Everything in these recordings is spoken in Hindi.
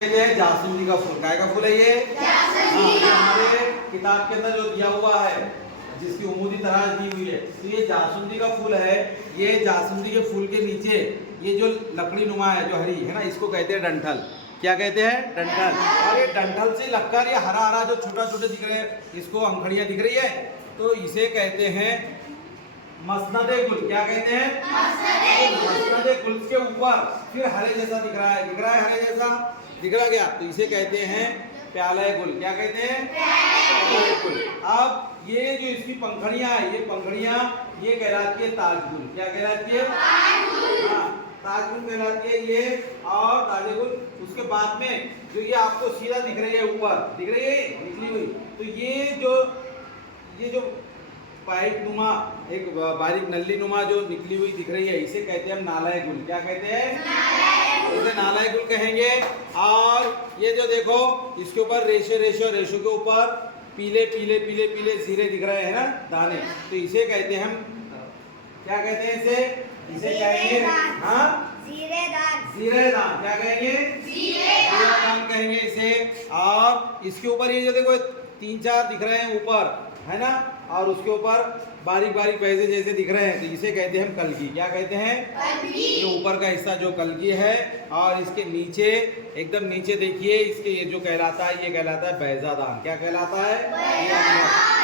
कहते हैं जासूसी का फूल। काय का फूल है ये? हाँ, ये हमारे किताब के अंदर जो दिया हुआ है, जिसकी उमूदी तराश दी हुई है, तो ये जासूसी का फूल है। ये जासूसी के फूल के नीचे ये जो लकड़ी नुमा है, जो हरी है ना, इसको कहते हैं डंठल। क्या कहते हैं? डंठल। और ये डंठल से लगकर ये हरा हरा जो छोटा छोटे दिख रहे हैं, इसको अंखड़ियां दिख रही है, तो इसे कहते हैं मसनदे गुल। क्या कहते हैं? मसनदे गुल के ऊपर फिर हरे जैसा दिख रहा है, दिख रहा है हरे जैसा, दिख रहा क्या? तो इसे कहते हैं प्याला गुल। क्या कहते हैं? प्याला गुल। अब ये जो इसकी पंखड़ियां है, ये पंखड़ियां ये कहलाती है ताजगुल। क्या कहलाती है? हाँ, ताजगुल कहलाती है ये। और ताजगुल उसके बाद में जो ये आपको सीधा दिख रही है, ऊपर दिख रही है निकली हुई, तो ये जो पाइप नुमा एक बारीक नल्ली नुमा जो निकली हुई दिख रही है, इसे कहते हैं हम नालाय गुल। क्या कहते हैं? इसे नालाय गुल कहेंगे। और ये जो देखो इसके ऊपर रेशों के ऊपर पीले पीले पीले पीले जीरे दिख रहे हैं ना, दाने, तो इसे कहते हैं हम क्या कहते हैं? इसे कहेंगे हाँ जीरेदान। क्या कहेंगे? जीरेदान कहेंगे इसे। और इसके ऊपर ये जो देखो 3-4 दिख रहे हैं ऊपर, है ना, और उसके ऊपर बारीक बारीक पैसे जैसे दिख रहे हैं, तो इसे कहते हैं हम कलगी। क्या कहते हैं? ये ऊपर का हिस्सा जो कलगी है, और इसके नीचे एकदम नीचे देखिए, इसके ये जो कहलाता है, ये कहलाता है बैजादान। क्या कहलाता है?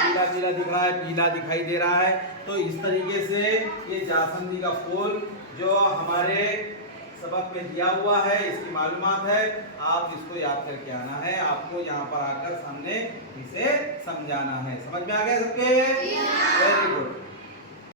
पीला पीला दिख रहा है, पीला दिखाई दे रहा है। तो इस तरीके से ये जासंदी का फूल जो हमारे सबक में दिया हुआ है, इसकी मालूमात है, आप इसको याद करके आना है। आपको यहाँ पर आकर सामने इसे समझाना है। समझ में आ गया सबके? Very good.